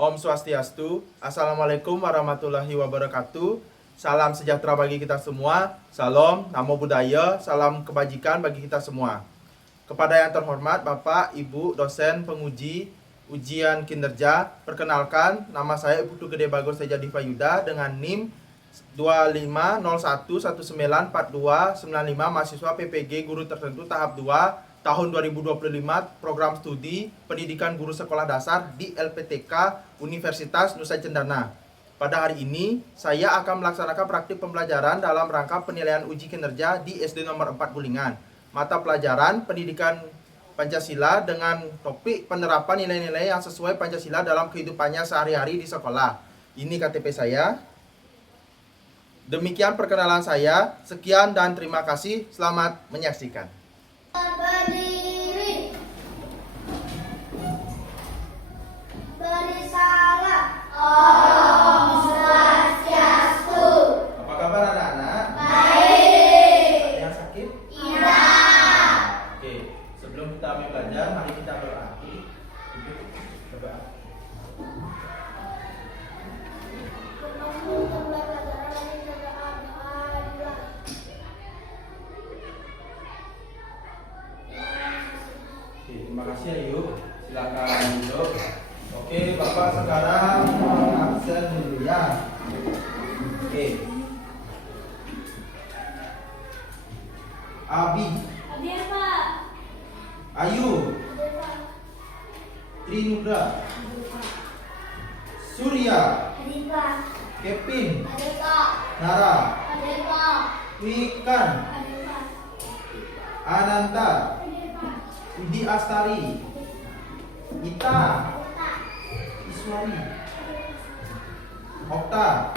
Om Swastiastu. Assalamualaikum warahmatullahi wabarakatuh. Salam sejahtera bagi kita semua. Salam, namo buddhaya, salam kebajikan bagi kita semua. Kepada yang terhormat Bapak, Ibu, dosen, penguji, ujian kinerja, perkenalkan nama saya Putu Gede Bagor Sejadi Fayuda dengan NIM 2501194295 mahasiswa PPG Guru Tertentu tahap 2 tahun 2025 program studi pendidikan guru sekolah dasar di LPTK Universitas Nusa Cendana. Pada hari ini saya akan melaksanakan praktik pembelajaran dalam rangka penilaian uji kinerja di SD nomor 4 Bulingan. Mata pelajaran pendidikan Pancasila dengan topik penerapan nilai-nilai yang sesuai Pancasila dalam kehidupannya sehari-hari di sekolah. Ini KTP saya. Demikian perkenalan saya. Sekian dan terima kasih. Selamat menyaksikan. Berdiri, beri salam. Om Swastiastu. Apa kabar anak-anak? Baik. Ada yang sakit? Tidak. Oke, sebelum kita belajar, mari kita berdoa. Berdoa. Oke, terima kasih Ayu. Silakan duduk. Oke, Bapak sekarang absen dulu ya. Oke. Abi, Hadir, Pak. Ayu, Hadir, Pak. Trinudra, Surya, Hadir, Pak. Kevin, Hadir, Pak. Nara, Hadir, Pak. Wikan, Hadir, Pak. Ananta, Hadir, Pak. Widi Astari, Ita, Iswari, Okta,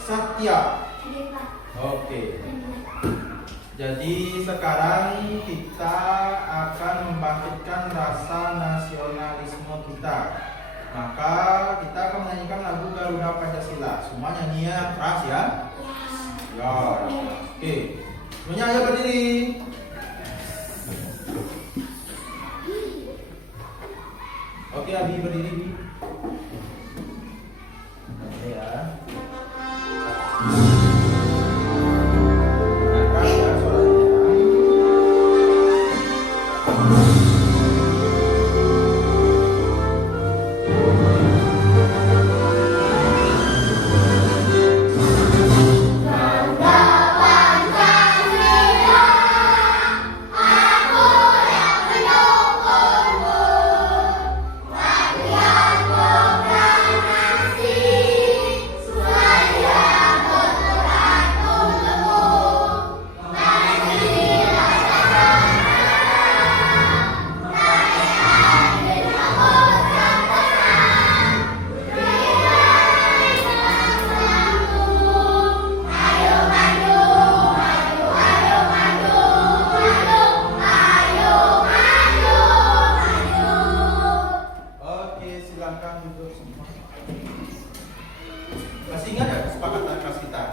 Satya. Hadir, Pak. Oke. Jadi sekarang kita akan membangkitkan rasa nasionalisme kita. Maka kita akan menyanyikan lagu Garuda Pancasila. Semua nyanyinya keras ya. Ya. Oke. Semuanya ayo berdiri. Oke, Abi berdiri, Bi. Oke ya. Nah, keras ya suaranya. Garuda Pancasila, aku yang mendukungmu. Latihan proklamasi, saya berperan untukmu. Pancasila ayo maju, maju, ayo maju, maju, ayo maju, maju. Oke, silakan duduk semua. Masih ingat ya kesepakatan kelas kita?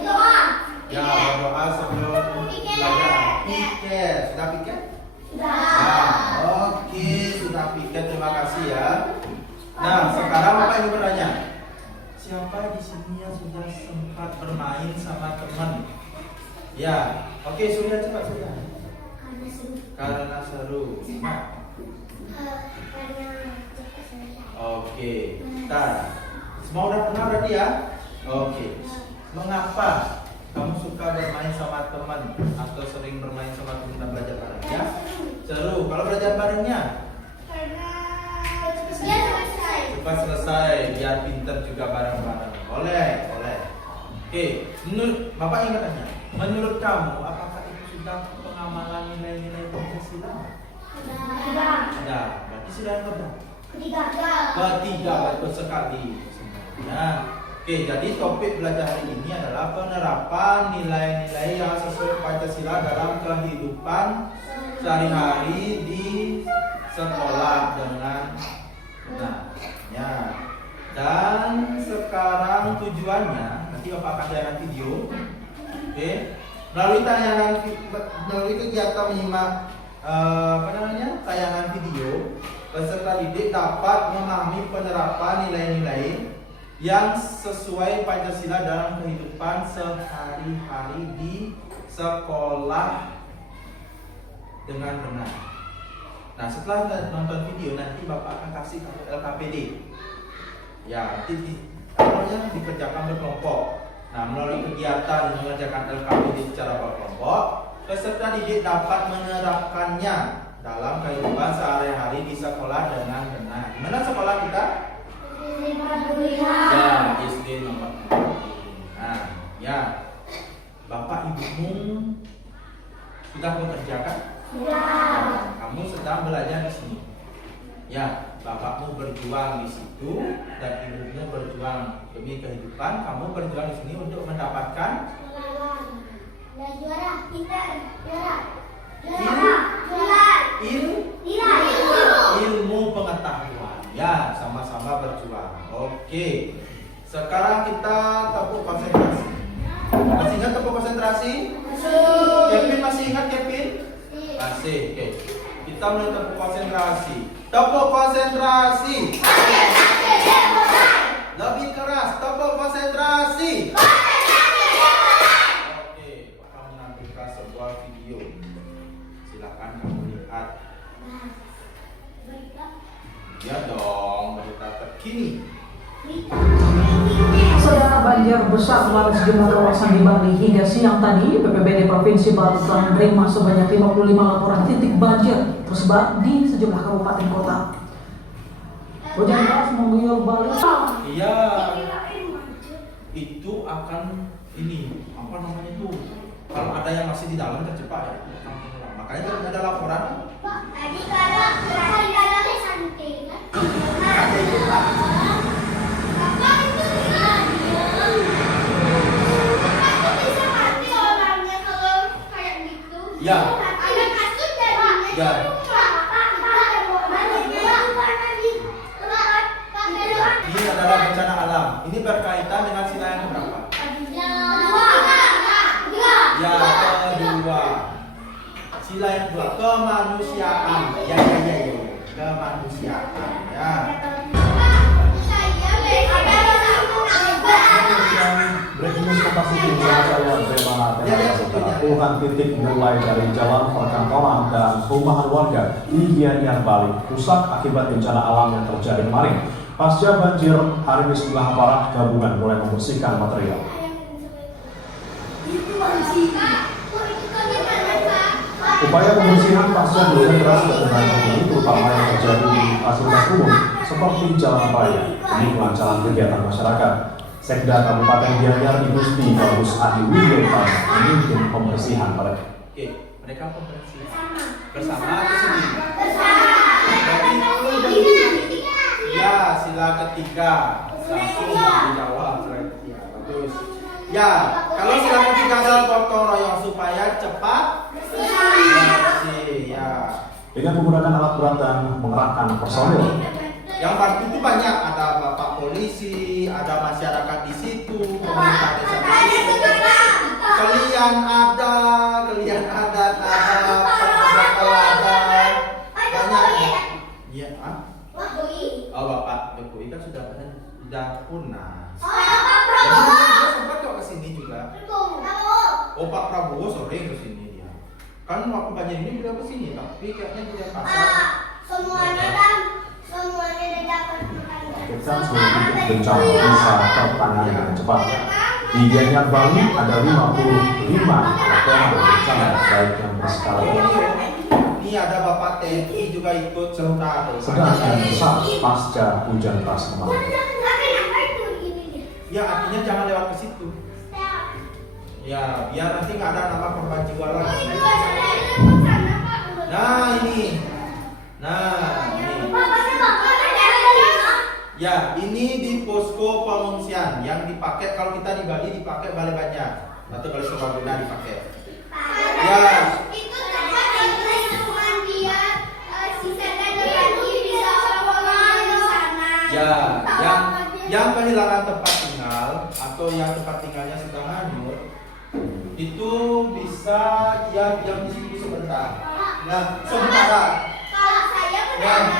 Doa. Ya, berdoa sebelum belajar. Piket, sudah piket? Sudah. Ya, oke, sudah piket. Terima kasih ya. Nah, sekarang Bapak ingin bertanya, siapa di sini yang sudah sempat bermain sama teman? Ya, oke, Surya cepat Surya. Karena seru. Karena seru. Nah, Karena cepat saya. oke, ntar. Semua udah pernah berarti ya? Oke. Mengapa kamu suka bermain sama teman atau sering bermain sama teman dan belajar bareng ya? Seru. Kalau belajar barengnya Karena cepat selesai. cepat selesai, biar pinter juga bareng-bareng. Boleh, boleh. Oke, menurut Bapak ingin bertanya, menurut kamu apakah itu sudah pengamalan nilai-nilai Pancasila? Sudah. Sudah. Berarti sudah yang keberapa? Ketiga. Ketiga, betul sekali. Nah, oke, jadi topik belajar hari ini adalah penerapan nilai-nilai yang sesuai Pancasila dalam kehidupan sehari-hari di sekolah dengan benarnya. Dan sekarang tujuannya, nanti Bapak akan tayangan video. Oke, melalui kegiatan menyimak tayangan video, peserta didik dapat memahami penerapan nilai-nilai yang sesuai Pancasila dalam kehidupan sehari-hari di sekolah dengan benar. Nah, setelah nonton video nanti Bapak akan kasih kartu LKPD. Ya, nanti dikerjakan berkelompok. Nah, melalui kegiatan mengerjakan LKPD secara berkelompok, peserta didik dapat menerapkannya dalam kehidupan sehari-hari di sekolah dengan benar. Di mana sekolah kita? Ya, SD nomor 4. Nah, ya, Bapak Ibumu sudah mengerjakan? Ya. Kamu sedang belajar di sini. Ya, bapakmu berjuang di situ dan ibumu berjuang demi kehidupan. Kamu berjuang di sini untuk mendapatkan Juara, pintar, juara, ilmu pengetahuan. Ya, sama-sama berjuang. Oke. Sekarang kita tepuk konsentrasi. Masih ingat tepuk konsentrasi? Kevin masih ingat Kevin? Masih. Oke. Kita mulai tepuk konsentrasi. Tepuk konsentrasi. Lebih keras. Tepuk konsentrasi. Oke. Akan menampilkan sebuah video. Silakan kamu lihat. Ya dong, berita terkini. Saudara, banjir besar melanda sejumlah kawasan di Bali hingga siang tadi. BPBD Provinsi Bali telah menerima sebanyak 55 laporan titik banjir tersebar di sejumlah kabupaten kota. Hujan deras mengguyur Bali. Iya, itu akan ini apa namanya itu? Kalau ada yang masih di dalam terjebak ya, akan pulang. Makanya kalau ada laporan. Tadi kalau santai kan? Ada itu Pak. Ya. Ada kasus jadinya. Ya. Ini adalah bencana alam. Ini berkaitan dengan sila yang berapa? Ya, kedua. Sila yang kedua, kemanusiaan. Ya. Kemanusiaan. Ya. Breaking news Kompas TV bersama saya Brema Tengah. Puluhan titik mulai dari jalan perkantoran dan perumahan warga di Gianyar, Bali rusak akibat bencana alam yang terjadi kemarin. Pasca banjir, hari ini sejumlah aparat gabungan mulai membersihkan material. Upaya pembersihan pasca hujan deras dengan ini terutama yang terjadi di fasilitas umum seperti jalan raya demi kelancaran kegiatan masyarakat. Sekda Kabupaten Gianyar Igusti Bagus Adi Widyota memimpin pembersihan mereka. Oke, mereka pembersihan bersama atau sendiri? Berarti ya, sila ketiga langsung dijawab sila ketiga. Bagus. Ya, kalau sila ketiga adalah gotong royong supaya cepat bersih. Ya. Dengan menggunakan alat berat dan mengerahkan personil. Yang bantu itu banyak, ada bapak polisi, ada masyarakat di situ, pemerintah desa di situ. Kalian ada, banyak. Iya, oh bapak Jokowi kan sudah punah. Jadi dia sempat kok kesini juga. Oh Pak Prabowo sering kesini dia. Kan waktu banjir ini beliau kesini, tapi kayaknya dia pasar. Semuanya dapat makan. Kita seluruh titik bencana bisa tertangani dengan cepat. Di Gianyar, Bali ada 55 laporan bencana baik yang berskala Ini ada Bapak TNI juga ikut serta sedang dan besar pasca hujan deras kemarin. Ya artinya jangan lewat ke situ. Ya biar nanti nggak ada nama korban jiwa lagi. Nah ini. Ya ini di posko pengungsian yang dipakai kalau kita di Bali dipakai Balai Banjar atau Balai Serbaguna dipakai. Ya. Itu tempat lingkungan dia sisa dan bisa sekolah di sana. Ya, yang kehilangan tempat tinggal atau yang tempat tinggalnya sudah hanyut itu bisa dia diam di situ sebentar. Nah, sementara. Kalau saya Ya. benar,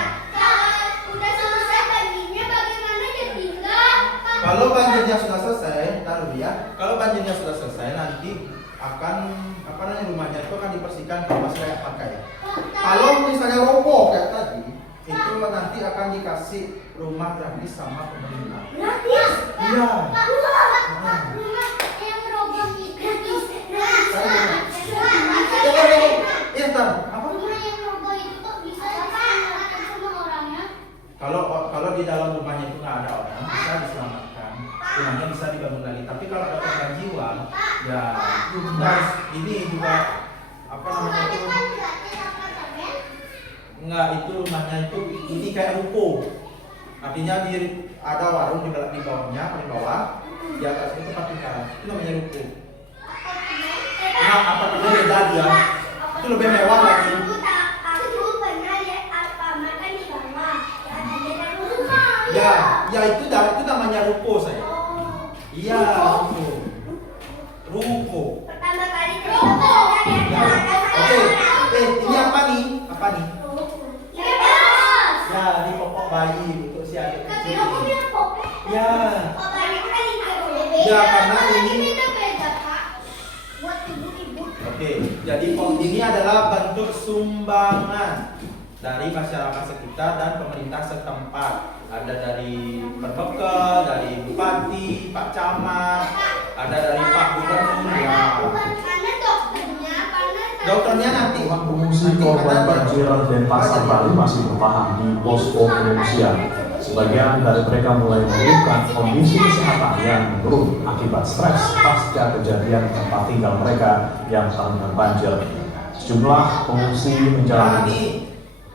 Kalau banjirnya sudah selesai, taruh ya. Kalau banjirnya sudah selesai, nanti akan rumahnya itu akan dibersihkan kalau masih layak pakai. Kalau misalnya roboh kayak tadi, itu nanti akan dikasih rumah gratis sama pemerintah. Gratis. Iya. Rumah yang roboh gratis. Iya, tar. Apa? Rumah yang roboh itu kok bisa diselamatkan sama orangnya? Kalau di dalam rumahnya itu nggak ada orang, bisa diselamatkan. Rumahnya bisa dibangun lagi. Tapi kalau ada korban jiwa, ya itu harus ini juga apa namanya itu nggak, itu rumahnya itu ini kayak ruko. Artinya ada warung di bawahnya, di bawah, di atas itu tempat tinggal. Itu namanya ruko. Nah, apartemen beda dia. Itu lebih mewah lagi. Aku pernah lihat Alfamart kan di bawah. Ada rumah. Ya itu namanya ruko saya. Iya, ruko. Pertama kali Ya. Oke. Ini apa nih? Apa nih? Ya, ini popok bayi untuk si adik kecil. Ya. Ya, karena ini. Oke, jadi ini adalah bentuk sumbangan dari masyarakat sekitar dan pemerintah setempat. Ada dari Perbekel, dari Bupati, Pak Camat, ada dari Pak Gubernur. Ya. Dokternya nanti. Puluhan pengungsi korban banjir Denpasar Bali masih bertahan di posko pengungsian. Sebagian dari mereka mulai mengeluhkan kondisi kesehatan yang menurun akibat stres pasca kejadian tempat tinggal mereka yang terendam banjir. Sejumlah pengungsi menjalani.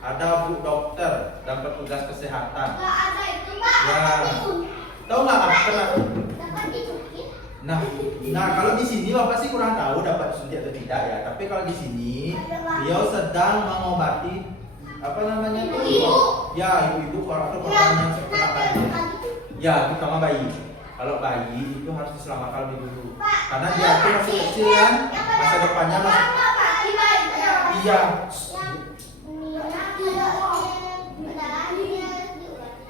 Ada Bu dokter dan petugas kesehatan. Nggak ada itu, Pak. Ya. Tahu nggak apa kenapa? Dapat dicuci. Nah kalau di sini Bapak sih kurang tahu dapat disuntik atau tidak ya. Tapi kalau di sini beliau sedang mengobati apa namanya itu? Ibu. Ya, ibu-ibu atau korban yang kena banjir. Ya, terutama bayi. Kalau bayi itu harus diselamatkan lebih dulu. Karena dia itu masih kecil kan, masa depannya masih. Iya.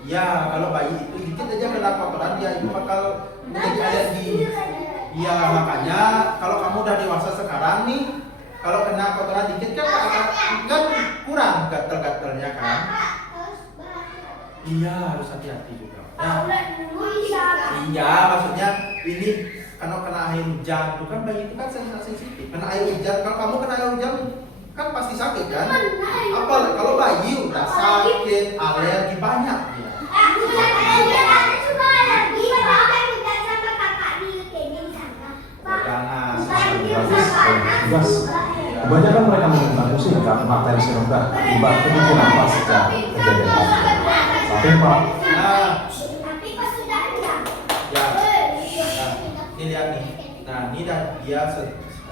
Ya, kalau bayi itu dikit aja kena kotoran dia itu bakal menjadi alergi. Iya, makanya kalau kamu udah dewasa sekarang nih, kalau kena kotoran dikit kan kurang gatel-gatelnya kan. Iya, harus hati-hati juga. Nah, iya, maksudnya ini kalau kena air hujan, itu kan bayi itu kan sensitif. Kena air hujan, kalau kamu kena air hujan kan pasti sakit kan? Apa kalau bayi udah sakit, alergi banyak dia. Tugas. Kebanyakan mereka menggunakan musik karena tensi rendah akibat kemungkinan pasca kejadian banjir. Tapi Pak, Tapi pas sudah ada. Ya. Nah, ini lihat nih. Nah, ini dah dia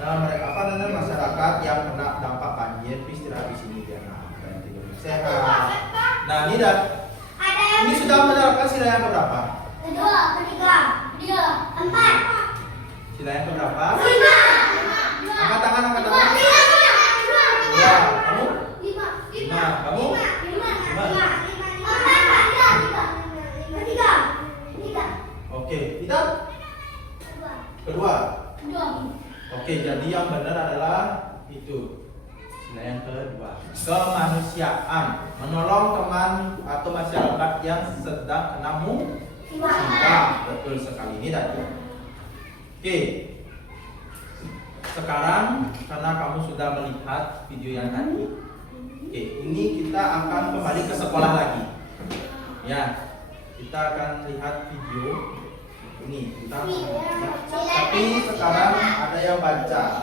mereka apa namanya masyarakat yang kena dampak banjir istirahat di sini dia dan tidur sehat. Nah, ini dah. Ini sudah menerapkan sila yang keberapa? Kedua, ketiga, empat, Sila yang keberapa? lima, Angkat tangan, angkat tangan. Ya, kamu? Lima. Kamu? Oke, tidak? Kedua. Oke, jadi yang benar adalah itu. Sila yang kedua. Kemanusiaan, menolong teman atau masyarakat yang sedang kena musibah. Betul sekali ini tadi. Oke. Sekarang karena kamu sudah melihat video yang tadi. Oke, ini kita akan kembali ke sekolah lagi. Ya. Kita akan lihat video ini kita tapi sekarang ada yang baca.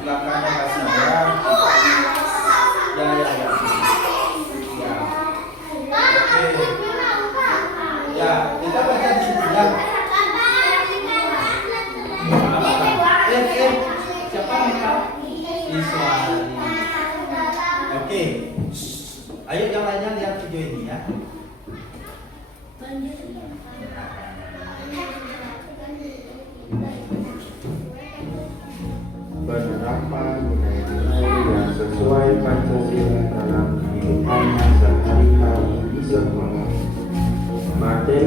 Silakan ya Kak saya. Ya. Ya, kita baca di sini ya. Siapa mereka? Iswari. Oke. Ayo yang lainnya lihat video ini ya.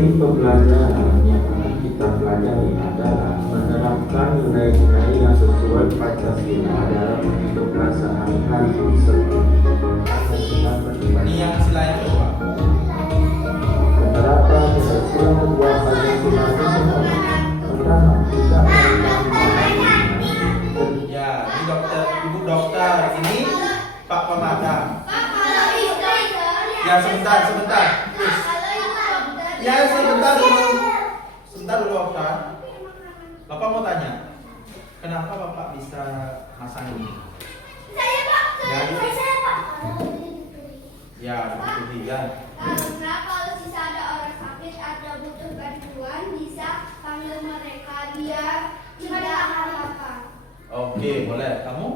Materi pembelajaran yang akan kita pelajari adalah menerapkan nilai-nilai yang sesuai Pancasila dalam menghidupkan sehari-hari seperti Ini yang sila yang kedua. penerapan nilai-nilai kedua Pancasila tersebut. Pertama, tidak mengulangi Ya, ini dokter, ibu dokter, ini Pak Pemadam. Ya sebentar. Please. Ya sebentar dulu dokter. Bapak mau tanya, kenapa Bapak bisa masang ini? Saya Pak. Jadi- Saya Pak. Ya, begitu ya. Karena kalau sisa ada orang sakit atau butuh bantuan bisa panggil mereka biar tidak apa-apa. Oke, boleh. Kamu?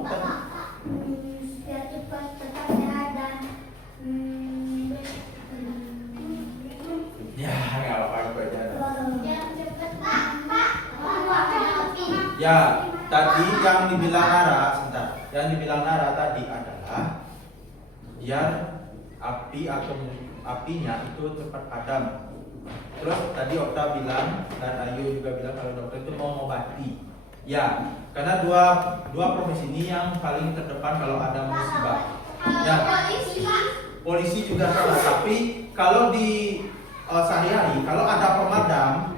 Biar cepat tetap sehat dan Ya, nggak apa-apa itu aja. biar cepat Ya, tadi yang dibilang Nara, sebentar. Yang dibilang Nara tadi adalah biar apinya itu cepat padam. Terus tadi Okta bilang dan Ayu juga bilang kalau dokter itu mau mengobati. Ya, karena dua profesi ini yang paling terdepan kalau ada musibah. Ya, polisi juga salah. Tapi kalau di sehari-hari, kalau ada pemadam,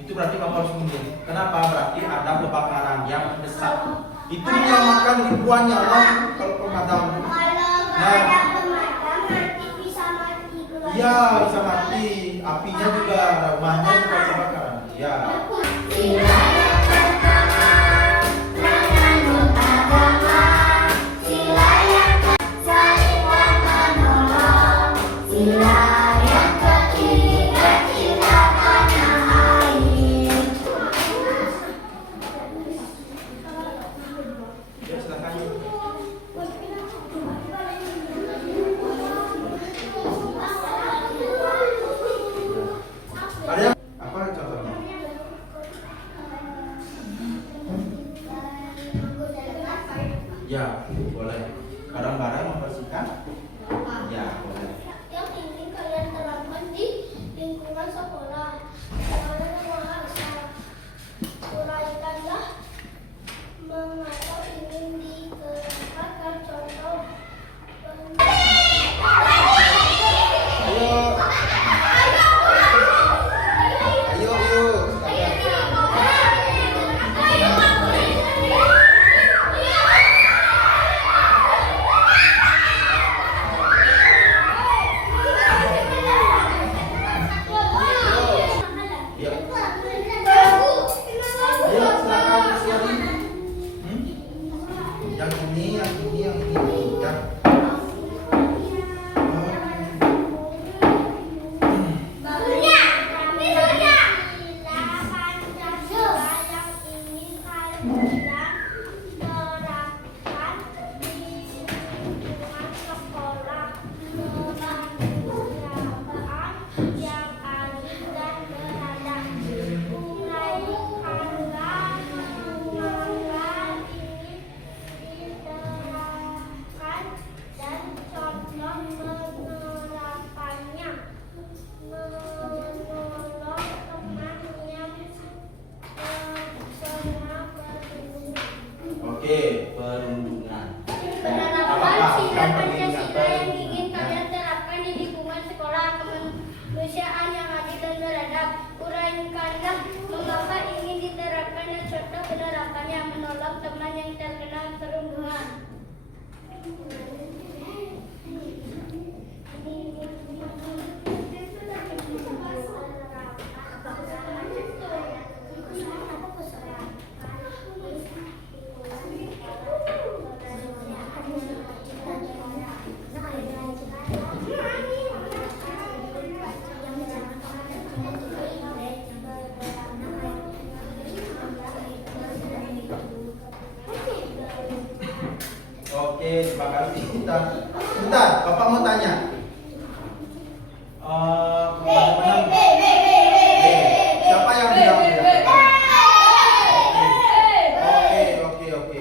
itu berarti kamu harus mundur. Kenapa? Berarti ada kebakaran yang mendesak. Itu menyelamatkan ribuan nyawa kalau pemadam. Kalau ada pemadam nanti bisa mati. Iya, bisa mati. Apinya juga, rumahnya juga kebakaran. Ya. Ya, silakan. Ada yang apa contohnya? Ya, boleh. Barang-barang membersihkan? Ya, boleh. Yang ingin kalian terapkan di lingkungan sekolah. Sekolah bahasa. Uraikanlah mengapa ingin diterapkan contoh. Ayo. Ayo. Ya. Ayo silakan silakan. Yang ini. Ya. Dan contoh menerapannya menolong teman yang terkena perundungan. Oke, perundungan. Penerapan sila Yang Pancasila yang penting ingin kalian terapkan di lingkungan sekolah kemanusiaan yang adil dan beradab. Uraikanlah mengapa ingin diterapkan dan contoh penerapannya menolong teman yang terkena perundungan. Oke, terima kasih. Bentar, Bapak mau tanya. Bagaimana? Siapa yang bilang? Oke.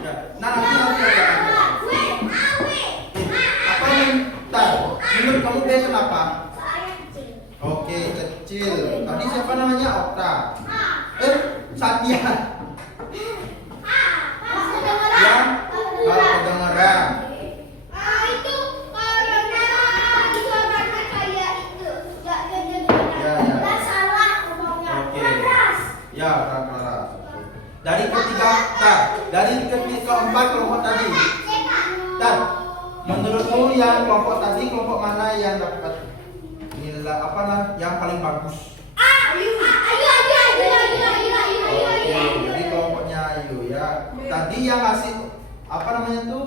Ya, nanti aja. Apa yang? Bentar, menurut kamu B kenapa? kecil. Tadi siapa namanya? Okta. Satya. Ya, kalau kedengeran. Itu karena suaranya kayak itu. Ya. Nggak salah ngomongnya. Oke. Keras. Ya, keras. Dari keempat kelompok tadi. Dan menurutmu yang kelompok tadi kelompok mana yang dapat nilai yang paling bagus? Ayu. Oke, jadi kelompoknya Ayu ya. Tadi yang ngasih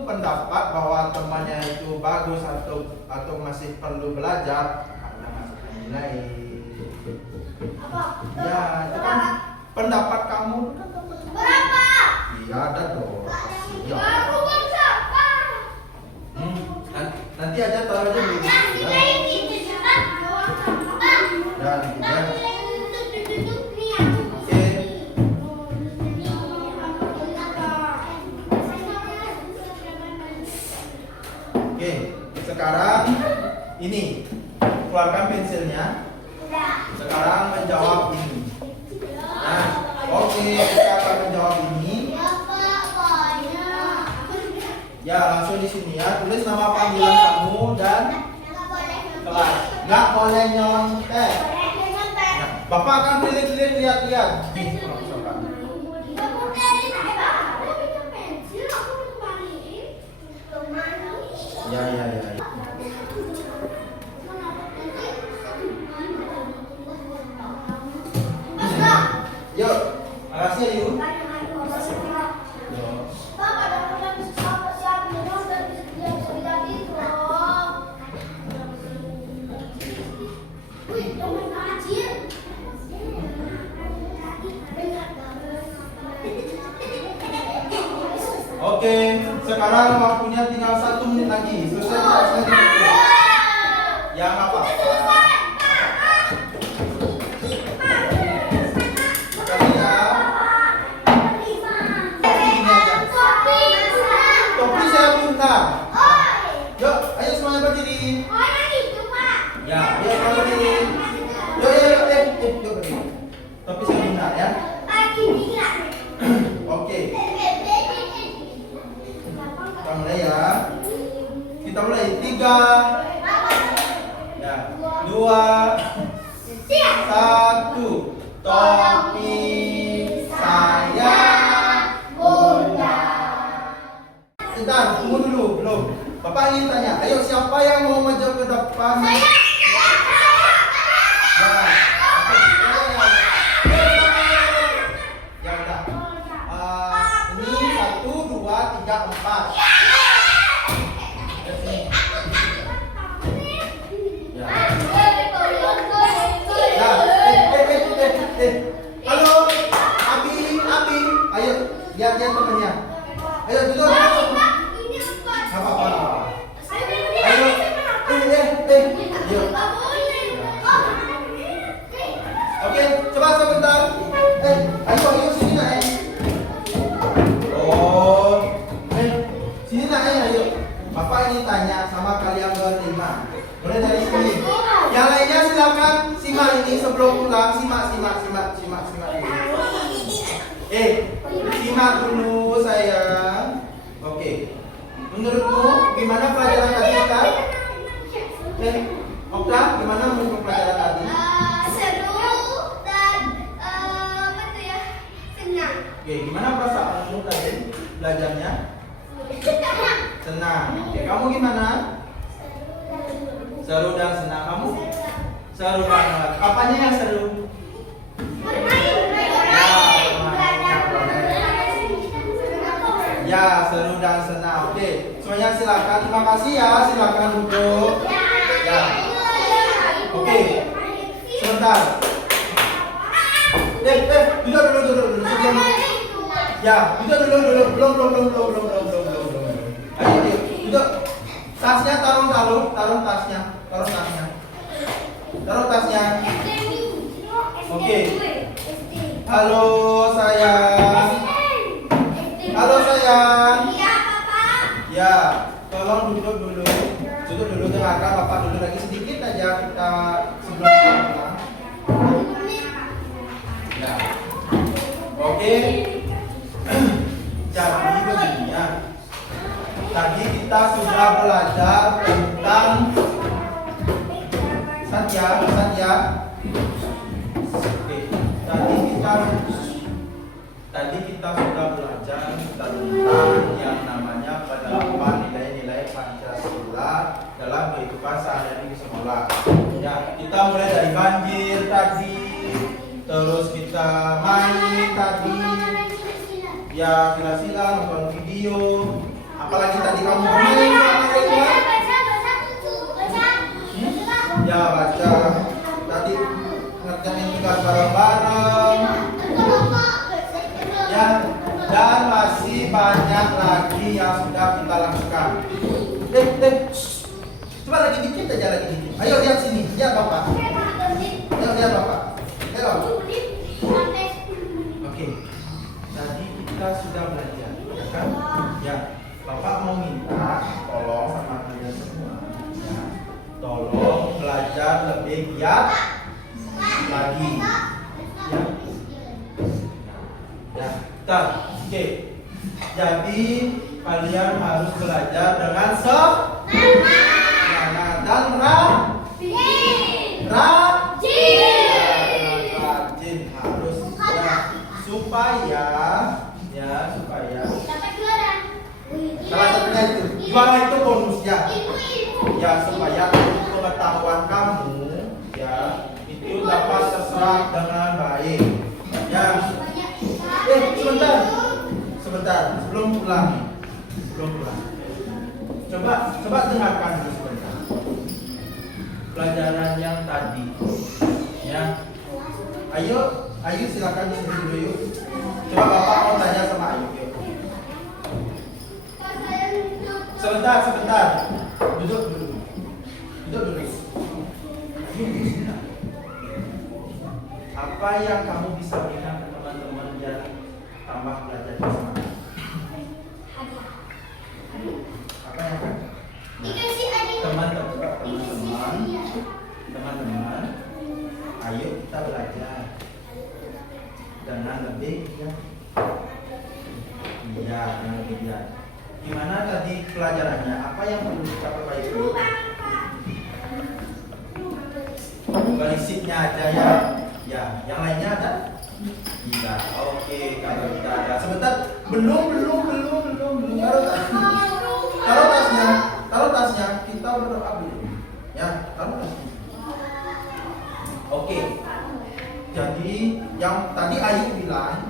pendapat bahwa temannya itu bagus atau masih perlu belajar karena masukkan nilai. Ya, itu kan pendapat kamu. Berapa? Iya, ada dong. Pasti, ya. Baru berapa? Nanti aja taruh aja dulu. Ya. Oke, sekarang ini keluarkan pensilnya. Sekarang menjawab ini. Nah, oke, kita akan menjawab ini. Ya, langsung di sini ya. Tulis nama panggilan kamu dan kelas. Nggak boleh nyontek. Nah, Bapak akan keliling-keliling lihat-lihat. Nih, kalau misalkan. Ya. Yuk, makasih ya, Yuk. Oke, sekarang waktunya tinggal 1 menit lagi. Selesai tidak selesai? Ya, nggak apa-apa. Makasih ya. Topi saya minta. Yuk, ayo semuanya berdiri. Ya, ayo semuanya berdiri. Yuk, berdiri. Topi saya minta ya. Oke. Kita mulai ya. Kita mulai 3. Ya, 2, 1. Topi saya Bunda. Sebentar, tunggu dulu, belum. Bapak ingin tanya, ayo siapa yang mau maju ke depan? Ya. Ya udah. Ini 1, 2, 3, 4. Ya. Halo, Abi. Ayo, lihat temannya. Ayo duduk. Apa? Ayo. Ayo. Oke, coba sebentar. Ayo sini nak. Sini nak ayo. Bapak ini tanya sama kalian berlima. Mulai dari sini. Yang lainnya silakan simak ini sebelum pulang. Simak. Simak dulu sayang. Oke. Menurutmu gimana pelajaran tadi kita? Okta, gimana menurut pelajaran tadi? Seru dan senang. Oke, gimana perasaanmu tadi belajarnya? Senang. Oke, kamu gimana? Seru dan senang. Kamu? Seru banget. Apanya yang seru? Ya, seru dan senang. Oke, semuanya silakan. Terima kasih ya. Silakan duduk. Ya. Oke. Sebentar. Duduk dulu. Sebelum. Ya, duduk dulu. Belum. Ayo, duduk. Tasnya taruh tasnya. Taruh tasnya. Oke. Halo sayang. Iya, Papa. Ya, tolong duduk dulu. Dengarkan Bapak dulu lagi sedikit aja kita sebelum pulang. kita sudah belajar tentang Satya. Oke, tadi kita sudah belajar tentang yang namanya penerapan nilai-nilai Pancasila dalam kehidupan sehari-hari di sekolah. Ya, kita mulai dari banjir tadi, terus kita main tadi, ya sila-sila nonton video. Apalagi tadi kamu main sama Rema? Ya baca. Tadi ngerjain tugas bareng-bareng. Ya, dan masih banyak lagi yang sudah kita lakukan. Coba lagi dikit aja, lagi dikit. Ayo lihat sini, lihat Bapak. Ayo lihat Bapak. Ayo. Oke. Tadi kita sudah belajar, ya kan? Ya, Bapak mau minta tolong sama kalian semua, ya. Tolong belajar lebih giat lagi. Ya. Ya, oke. Jadi kalian harus belajar dengan semangat dan rajin harus ya, supaya salah satunya itu juara itu bonusnya ya, supaya pengetahuan kamu ya itu dapat terserap dengan baik ya. Sebentar, sebelum pulang. Coba dengarkan dulu sebentar. Pelajaran yang tadi. Ya. Ayo silakan di sini dulu yuk. Coba Bapak mau tanya sama Ayu yuk. Sebentar. Duduk dulu. Apa yang kamu bisa berikan ke teman-teman biar tambah belajar semangat? Apa yang kan? Teman-teman, ayo kita belajar dengan lebih ya. Iya, dengan lebih giat. Gimana tadi pelajarannya? Apa yang perlu kita perbaiki? Balik sheet-nya aja ya. Ya, yang lainnya ada? Iya, oke. Kalau kita ada, sebentar. Belum. Taruh tasnya. Kita berdoa dulu. Ya, taruh tasnya. Oke. Jadi yang tadi Ayu bilang,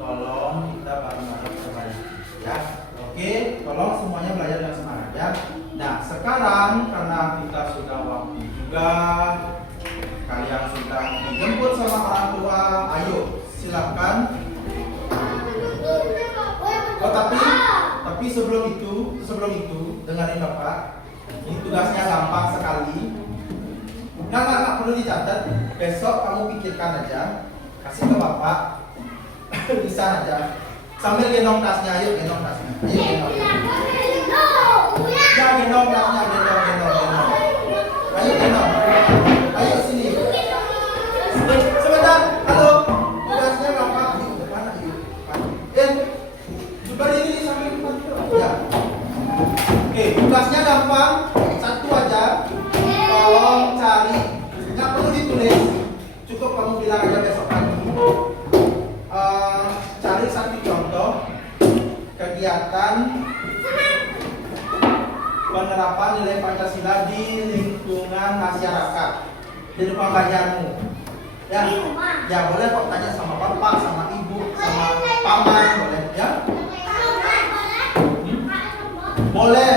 tolong kita bareng-bareng perbaiki. Ya, oke. Tolong semuanya belajar dengan semangat ya. Nah, sekarang karena kita sudah waktu juga. Kalian sudah dijemput sama orang tua, ayo silakan. Oh tapi sebelum itu dengarin Bapak. Ini tugasnya gampang sekali. Nggak perlu dicatat. Besok kamu pikirkan aja, kasih ke Bapak. Bisa aja. Sambil gendong tasnya, ayo gendong tasnya. Ayo gendong. Ya gendong tasnya, gendong. Ayo gendong. Ayo sini. Sebentar, halo. Tugasnya Bapak di depan ayo. Coba ini sambil depan. Ya. Oke, tugasnya gampang. Satu aja. Tolong cari. Nggak perlu ditulis. Cukup kamu bilang aja besok pagi. Cari satu contoh kegiatan penerapan nilai Pancasila di lingkungan masyarakat di depan belajarmu. Ya boleh kok tanya sama bapak, sama ibu, sama paman boleh ya. Boleh